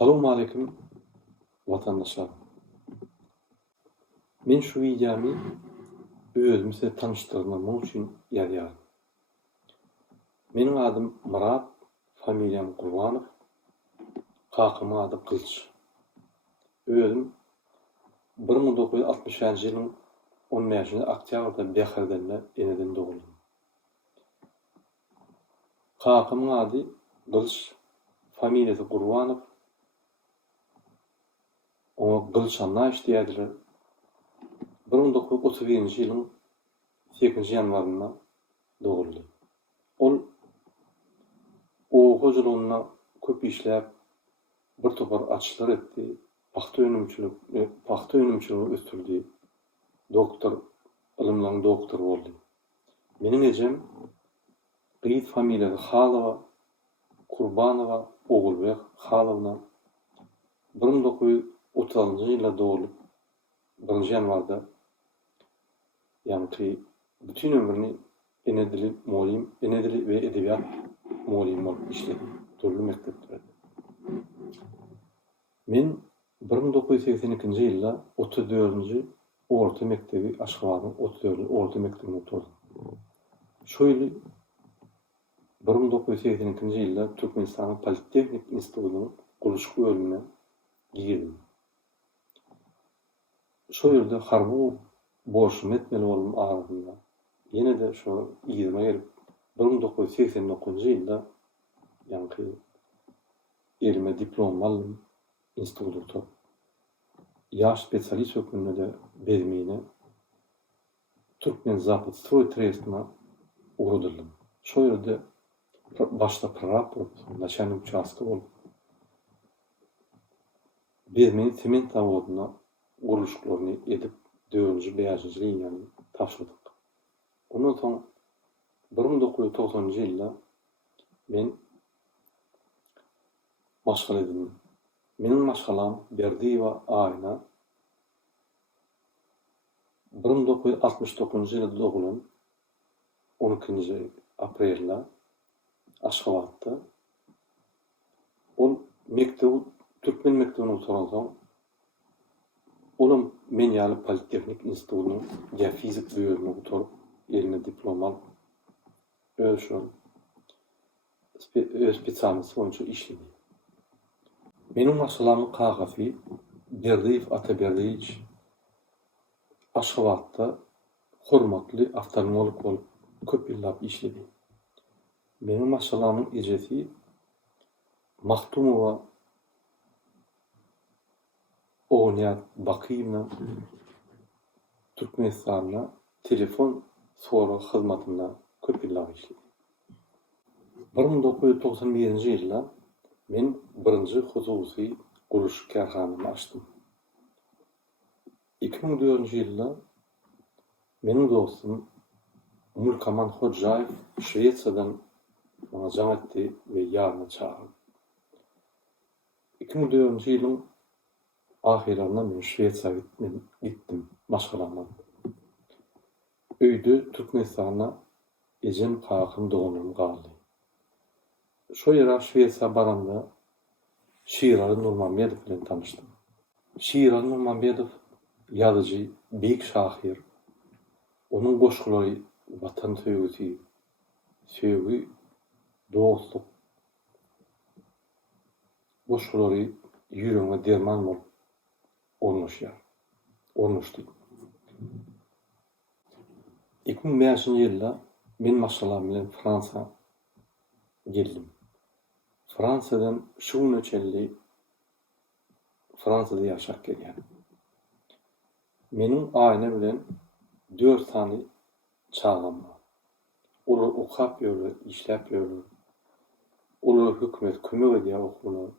Salamu aleykum vatandaşlar. Men şu videomu özümü size tanıştırmam için ýazýarym. Meniň adym Murat, familiýam Gurbanow, kakymyň ady Kılıç. Özüm 1960-njy ýylyň 15-nji oktýabrda Beherdende eneden doguldum. Kakymyň ady Kılıç, familiýasy Gurbanow. O Kılıçanna işleýärdiler. 1931-nji ýylyň 8-nji ýanwarynda doguldy. Ol hojulugyna köp işläp bir topar açyşlar etdi. Paxta önümçüligi östürdi. Doktor, ilmlaryň doktory boldy. Meniň ejem Gyýyt familiýasy Halowa, Kurbanowa, Ogulbek Halowna 1930-njy ýylda dogulup 1-nji ýanwarda ýani bütün ömrüni enedili we edebiýat muallimi bolup işledi. Türlü mekdepde. Men 1982-nji ýylda 34-nji orta mekdebi Aşgabatyň 34-nji orta mektebine oturdum. Şo ýyly 1982-nji ýylda Türkmenistanyň Politehnik institutynyň gurulşy bölümine girdim. Şo ýerde harby borçum etmeli bolum arasynda. Ýene de şo ýylyma gelip 1989-njy ýylda ýani elime diplom aldım institutda. Ýaş spesialist hökmünde de bermegine Türkmen Zapad Stroy Trestine uğradyldym. Şo ýerde başda prorab bolup, начальник участка bolup bermegi sement zawodyna gurulşyklaryny edip 4-nji beýaşyjy ýylyny tapşyrdyk. Ondan soň 1990-njy ýylda men maşgal edildim. Meniň maşgalam Berdiýewa aýyna 1969-njy ýylda dogulan 12-nji aprelde Aşgabatda ol mektebi Türkmen mektebine oturan olam men ýaly Politehnik institutynyň geofizik bölümine oturup elime diplom alyp öz spesialist boýunça işledi. Meniň maşgalamyň kagasy Berdiýew Ataberdiýewiç Aşgabatda hormatly oftalmolog bolup köp ýyllap işledi. Meniň maşgalamyň ejesi Mahtumowa Oňat Bakyýewna Türkmenistanyna telefon soragy hyzmatynda köp ýyllap işledi. 1991-nji ýylda men birinji hususy gurulşy karhanamy açdym. 2004-nji ýylda meniň dostum Mulkaman Hodjaev Şweýçardan bana jam etdi we ýaryna çağırdy. 2004-nji ýylyň ahirlerinde men Şweýçarga gittim maşgalama. Öýde Türkmenistana ejem kakym dogulum galdy. Şo ýere Şweýçarga baranda Şiraz Nurmambedow bilen tanışdym. Şiraz Nurmambedow ýazyjy, beýik şahyr. Onuň goşgulary watan söýgüsi, söýgü, dostluk. Goşgulary ýüregiňe derman bolup ornaşdy. 2005-nji ýylda men maşgalam bilen Fransa geldim. Fransadan şu nöçelli Fransada ýaşap gelýär. Meniň aýna bilen 4 sany çağlam bar. Olar okap ýörler, işläp ýörler. Olar hökümet kömek edýär okumagy.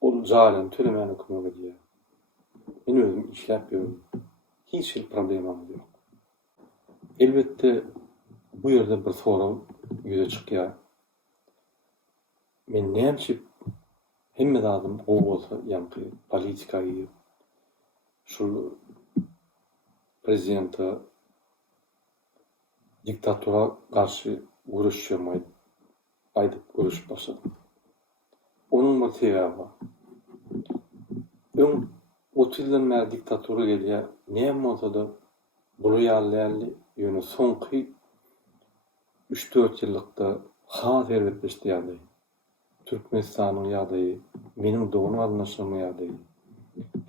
Ol jaýlan tölemän kömek edýär. Men özüm işläp ýörüm. Hiç problemam ýok. Elbette bu ýerde bir soraw ýüze çykýar. Men näçip hemme adam o bolsa ýa-ni politikagy şu prezidente diktatura karşı görüşmeye aýdyp görüşüp başladym. Onuň bir sebäbi bar. Öň 30 ýyldan bäri diktatura gelýär. Näme bolsa-da bu ýaly ýöne soňky 3-4 ýyllykda has elbetleşdi ýaly. Türkmenistanyň ýaly, meniň doğum alnaşymy ýaly.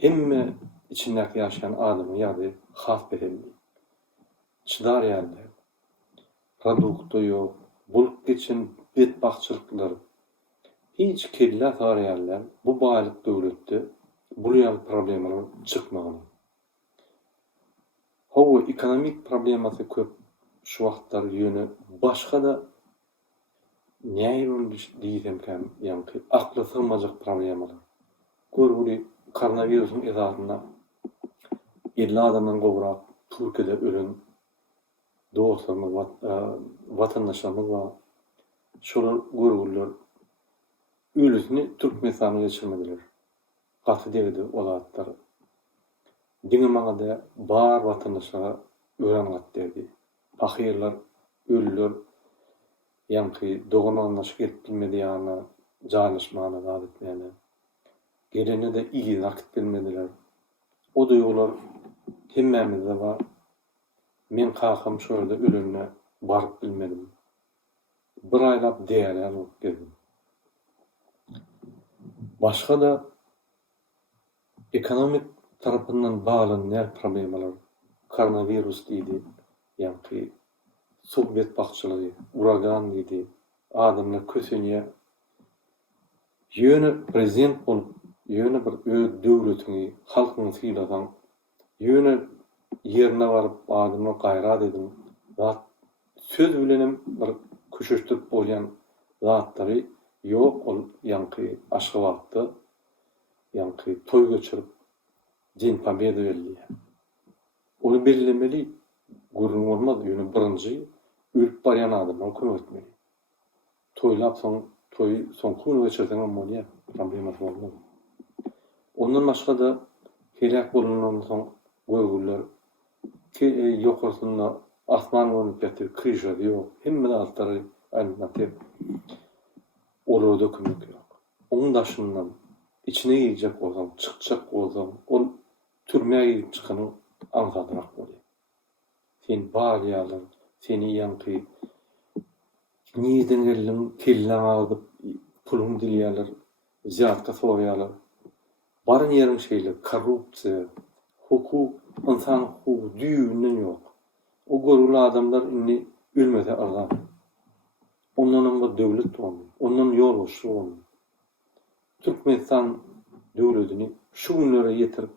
Hemme içindäki ýaşaýan adamyň ýaly has bedelli. Çydar ýaly. Produkty ýok, bulup geçen betbaççylyklar. Hiç kelle tarýarlar. Bu baýlyk döwletde bu ýaly problemler çykmagan. Hawa ekonomik problemasy köp şu wagtlar ýöne başga da näme bolmuş diýsem ýa-ni akla sygmajak problemler. Görgüli koronawirusyň ezatyna 50 adamdan gowrak Türkiýede ölen dostlarymyz, watandaşlarymyz bar. Şolar görgüller ölüsini Türkmenistana geçirmediler. Gaty derdi olatlar. Diňe maňa da bar watandaşlara ören gat derdi. Ahirler ölüler ýa-ni dogananlaş getmedi ýa-ni janyşmany zat etmeli. Gelene de iyi vakit bilmediler. O duygular hemmemizde var. Men kakam şöyle ölümüne barıp bilmedim. Bir aylap değerli alıp geldim. Başka da ekonomik tarafından bağlanan problemler, koronavirüs deydi, yani Sovyet bakçılığı, uragan deydi, adamlar kösünye, yönü prezident olup, yönü bir döwletini, halkyny sylasan, yönü yerine varıp adamlar gayrat edin, zat söz bilenim bir köşüştürip bolýan zatlary ýok, ol ýa-ni aşky wagtda ýa-ni toý geçirip Din Pobeda berýär. Onu bellemeli, gurrun bolmaz, ýöne birinji ölüp barýan adamlar kömek etmeli. Toýlap toy soňky geçirdiň bolýar, problemat bolmaz. Ondan başga da helak bolunan soň görgüller ki ýokarsynda asman bolup ýatyr, kryja ýok, hemme altlary almatyp. Olar dökmek ýok. Onuň daşyndan içine girecek bolsam, çykjak bolsam, ol türmäge girip çykany ansadyrak bolýar. Sen barýalar, seni ýa-ni niyeden geldim, kellen alıp, pulun dilýärler, ziyatka soýarlar. Barın ýerin şeýle, korrupsiýa, hukuk, insan hukuky düýünden ýok. O görgüli adamlar inni ölmese argan. Ondan bu döwlet bolmaly, ondan ýol boşy bolmaly. Türkmenistan döwletini şu günlere ýetirip,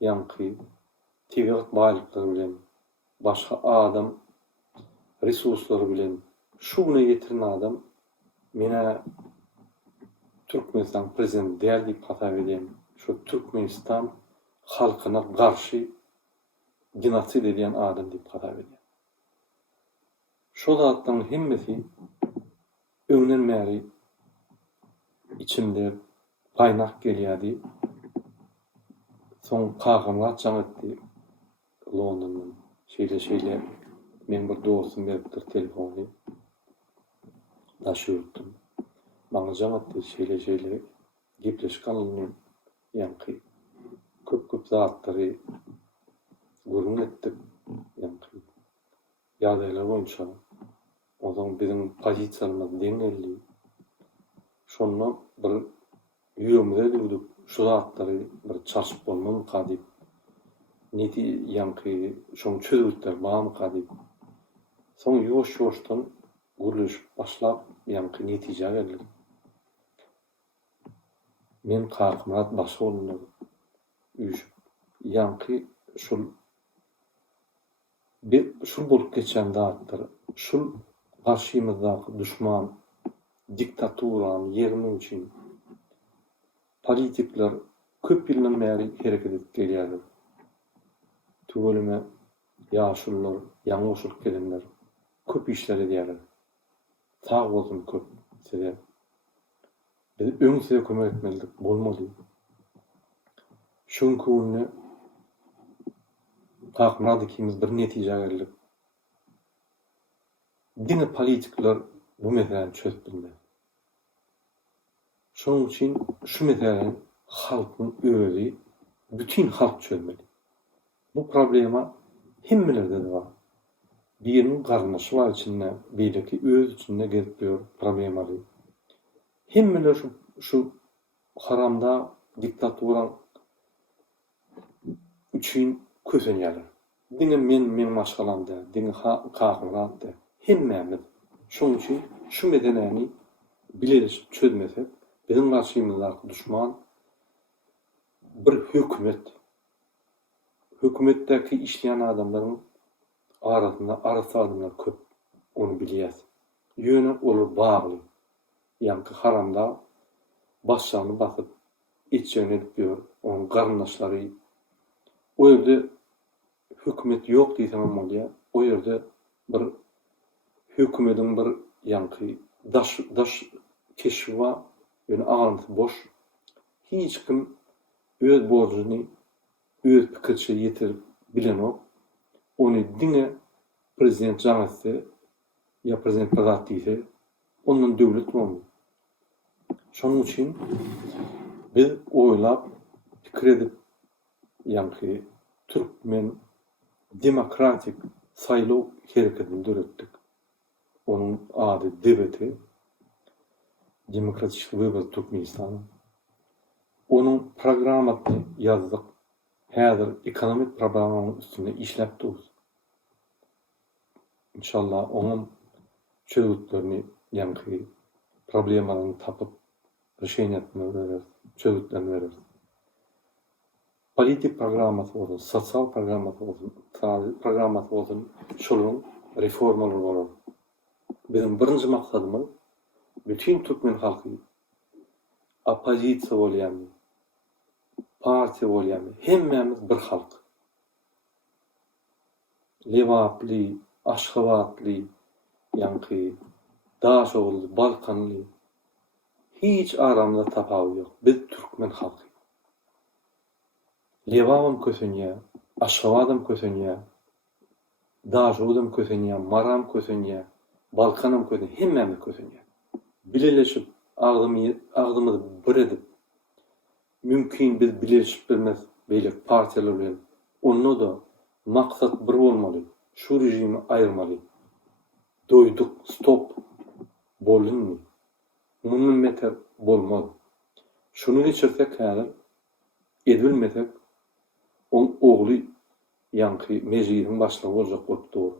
ýa-ni tegerak baýlyklary bilen, başga adam resurslary bilen şu güne getiren adam mene Türkmenistan prezidenti däl diýip hatap edýän. Şu Türkmenistan halkyna garşy genosid edýän adam diýip hatap edýän. Şu zatlaryň hemmesi öňden bäri içimde paýnak gelýärdi. Soň kagamla çaň etdi Londondan. Şeýle men bir dostum beripdir telefony. Daşýurdum. Maňa çaň etdi şeýle gepleşikany ýa-ni köp zatlary görüň etdik. Ýa-ni ýagdaýlar boýunça ozaň bizim pozisiýamyz deňelli. Şondan bir ýüregimde durduk. Şu zatlary bir çarşyp bolmaly kadyp. Neti ýa-ni şoň çözüldükler bamy kadyp. Soň ýoş-ýoşdan guruluş başlap ýa-ni netije geldi. Men kakmat başy bolmaly. Ýa-ni şul bolup geçen zatlar, şul garşymyzdaky düşman, diktaturany ýerine üçin politikler köp ýyldan bäri hereket edip gelýärler. Tügelime ýaşullar, ýaňy oşulyp gelenler köp işler edýärler. Sag bolsun köp sebäp. Biz öňse kömek etmelidik, bolmaly. Şoň günü kakmadykymyz bir netije geldik. Dini politikler bu meseleni çözüp bilmedi. Şonuň üçin şu meseleni halkyň özi, bütün halk çözmeli. Bu problema hemmelerde de bar. Birinin garnaşy bar içinde, beýleki öz içinde gezip ýör problemary. Hemmeler şu haramda diktatura üçün kösenýärler. Diňe men maşgalamda, diňe kakynratdy. Hemmämiz şoň üçin şu meseleni bileris çözmesek, bizim karşymyzdaky düşman bir hökümet. Hökümetdäki işleýän adamlaryň arasynda arasy adamlar köp. Onu bilýäs. Ýöne olar bagly. Ýa-ni haramda başlaryny basyp içjegini edip ýör. Onun garnaşlary. O ýerde hökümet ýok diýsem bolýar. O ýerde bir hökümetiň bir ýanky daş keşwa ýöne aganty boş. Hiç kim öz borcuny öz pikirçe ýetirip bilenok. Onu diňe prezident janasy ýa prezident pazat diýse, ondan döwlet bolmaly. Şonuň üçin biz oýlap pikir edip ýanky türkmen demokratik saýlaw hereketini döretdik. Onun ady DVT, Demokratik Wybor Türkmenistan. Onun programmasyny ýazdyk. Häzir ekonomik problemanyň üstünde işläp durýar. İnşallah onun çözüklerini, ýanky problemalaryny tapyp reşeňetini bereriz, çözüklerini bereriz. Politik programmasy bolsun, sosial programmasy bolsun, programmasy bolsun, şoluň reformalary bolar. Bizim birinji maksadymyz bütün türkmen halky opozisiýa bolýan, partiýa bolýan, hemmämiz bir halk. Lewaply, Aşgabatly, ýanky Daşowly, Balkanly hiç aramda tapawut ýok. Biz türkmen halky. Lewapam kösenýär, Aşgabatam kösenýär, Daşowdam kösenýär, Maram kösenýär, Balkanam kösenýär, hemmämiz kösenýär. Bileleşip agdymyzy bir edip mümkin biz bileşip bilmez beýlek partiýalar bilen. Onu da maksat bir bolmaly. Şu rejimi aýyrmaly. Doýduk, stop. Bolunmy? Mumun meter bolmaly. Şunu geçirsek häzir edilmesek on ogly ýanky mejlisin başlygy boljak bolupdy.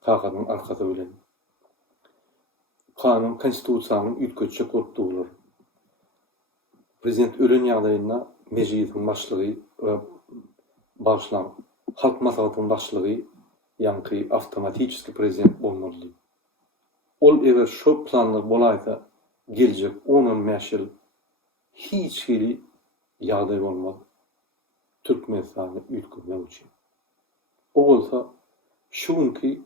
Kakanyň arkasy bilen. Kanun konstitusiýanyň ýetgeçjek bolupdy. Prezident ölen ýagdaýynda mejlisin başlygy we başlan halk maslahatynyň başlygy ýanky awtomatiski prezident bolmaly. Ol eger şo planlar bolaýsa geljek 10-15 ýyl hiç hili ýagdaý bolmaz. Türkmenistany ýetgizmek üçin. O bolsa şuňky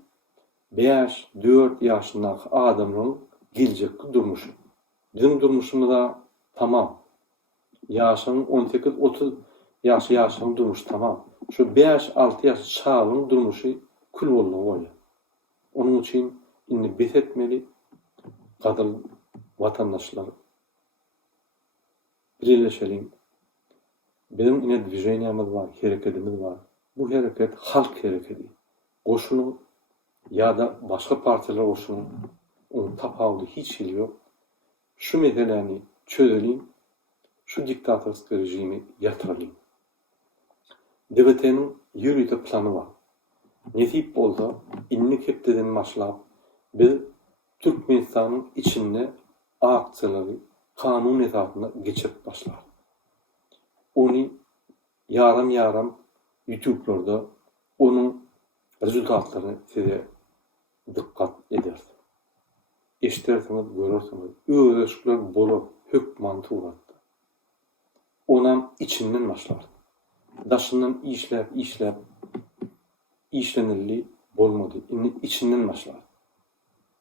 5-4 ýaşyndaky adamlaryň geljekki durmuşy. Bizim durmuşymyzda tamam. Ýaşyň 18-30 ýaşyň durmuşy tamam. Şu 5-6 ýaş çağlyň durmuşy kül bolmaly bolýar. Onuň üçin indi bet etmeli gadyr watandaşlar. Birleşelim. Bizim ine dwijeniýamyz var, hereketimiz var. Bu hereket halk hereketi. Goşunyň ýa-da başga partiýalar goşunyň onu tapawuty hiç hili ýok. Şu meseleni çözelim. Şu diktatorsk rejimi ýatyralım. DVT'nin ýürüýte plany var. Nesip bolsa, inni hepdeden başlap, biz Türkmenistanyň içinde akçylary kanun esasında geçip başlar. Onu yaram YouTube'larda onun rezultatlarını size dikkat edersiniz. Eşitersiniz, görürsünüz. Öğreşikler bolup hükmanty uğrattı. Onam içinden başlar. Daşından işlep işlenilli bolmadı. İçinden başlar.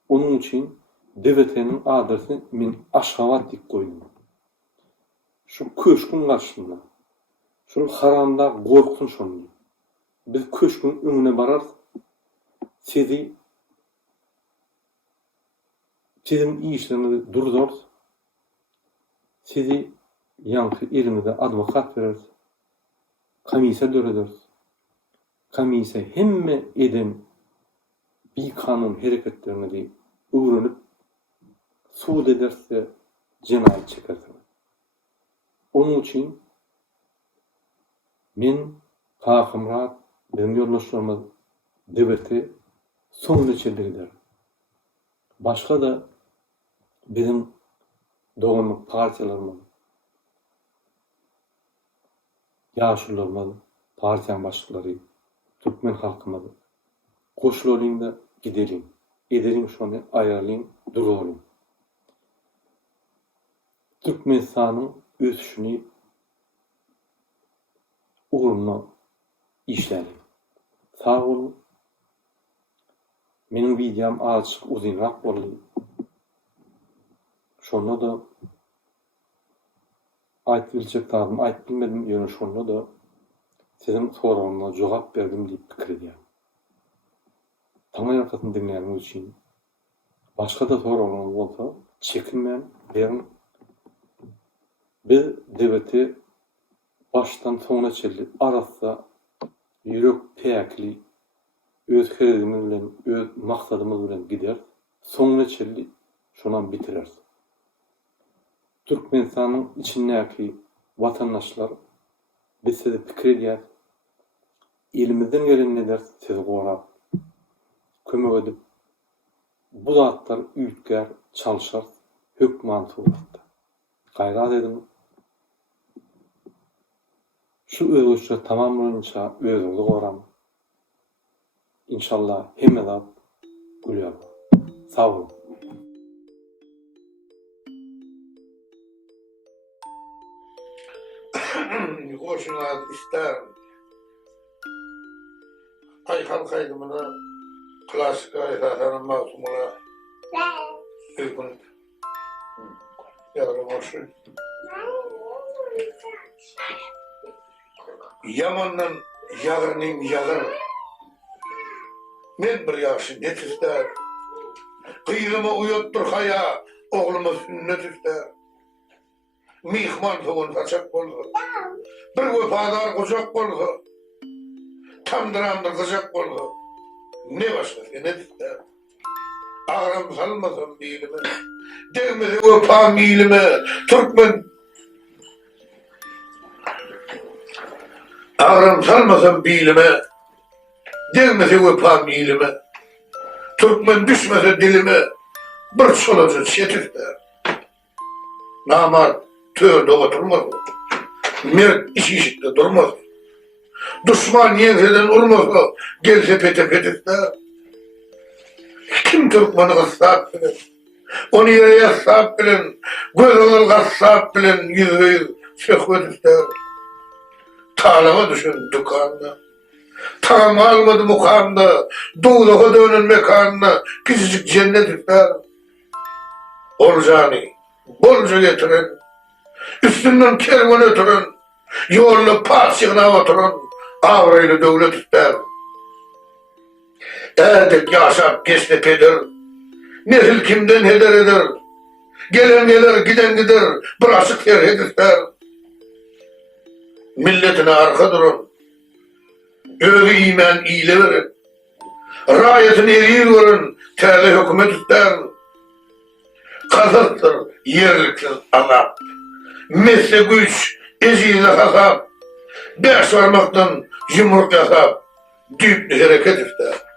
Onun için DVT'nin adresini men Aşgabat diýip goýdum. Şu köşkün karşısında. Şunu haramda gorkun şunu. Biz köşkün önüne barar. Sizin işlerinizi durdurur. sizi yankı elimizde advokat veririz. Kamise dörediriz. Kamise hemme edem bir kanun hareketlerini de öğrenip suud ederse cinayet çekersin. Onun için men Kakımrat benim yoldaşlarımız devleti sonuna çeldiler. Başka da benim doğumluk partiyalarımız, yaşlılarımız, partiyan başlıkları, Türkmen halkımız, koşul olayım da gidelim. Ederim şunu ayarlayayım, duralım. Türkmenistan'ın ösüşünü uğruna işledim. Sağ olun. Benim videom azıcık uzunrak oldu. Şonda da aytılacak tarzım ayt bilmedim yönü şonda da sizin sorularına cevap verdim deyip pikir edeyim. Tamam arkasını dinleyeniniz için başka da sorularınız olsa çekinmeyin, verin. Biz devleti baştan sona çelip arasa yürek peyakli öz kredimiz bilen, öz maksadımız bilen gider. Sonuna çelip şonan bitiririz. Türkmenistan'ın içindeki vatandaşlar biz size pikir ediyar. Elimizden gelen ne der sizi korap, kömek edip bu zatlar üyütker, çalışar, hükman tuğlattı. Gayrat edin. Şu özgürlükçe tamamlanınca özgürlüğü koram. İnşallah hemmeler gülüyor. Sağ olun. Hoşuna ister. Ayhan kaydımına klasik ayhanın masumuna uygun. Yavrum hoşun. Yamanın yağının yağın. Men bir yaşı net ister. Kıyılımı uyuttur haya, oğlumu sünnet ister. Mihman soğun kaçak oldu. Bir vefadar kucak oldu. Tamdırandır kıcak oldu. Ne başka ne ister? Ağram salmasın bilimi. Devmedi vefa milimi. Türkmen. Ağram salmasın bilimi. Devmedi vefa milimi. Türkmen düşmese dilimi. Bir solucu çetir der. Namar tüyörde oturmaz. Mert iş işitte durmaz. Düşman yenseden olmazsa gelse pete ister. Kim Türkmen'i kıssap bilir? Onu yere yassap bilin, göz olur kassap bilin, yüz şehvet ister. Talama düşün dükkanına. Tam almadı mukamda, doğduğu dönün mekanına, küçücük cennet ister. Olacağını bolca getirin, üstünden kervan ötürün, yolunu padişahına oturun, avrayla devlet ister. Erdek yaşap geçtepedir, nesil kimden heder eder, gelen gelir giden gider, bıraşık terhed ister. Milletine arka durun, övü iman iyile verin, rayetini eriyi verin, terli hükümet ister. Kazıktır yerliktir azap, mesle güç, eziyle hasap, beş varmaktan yumruk yasap, düğüplü hareket ister.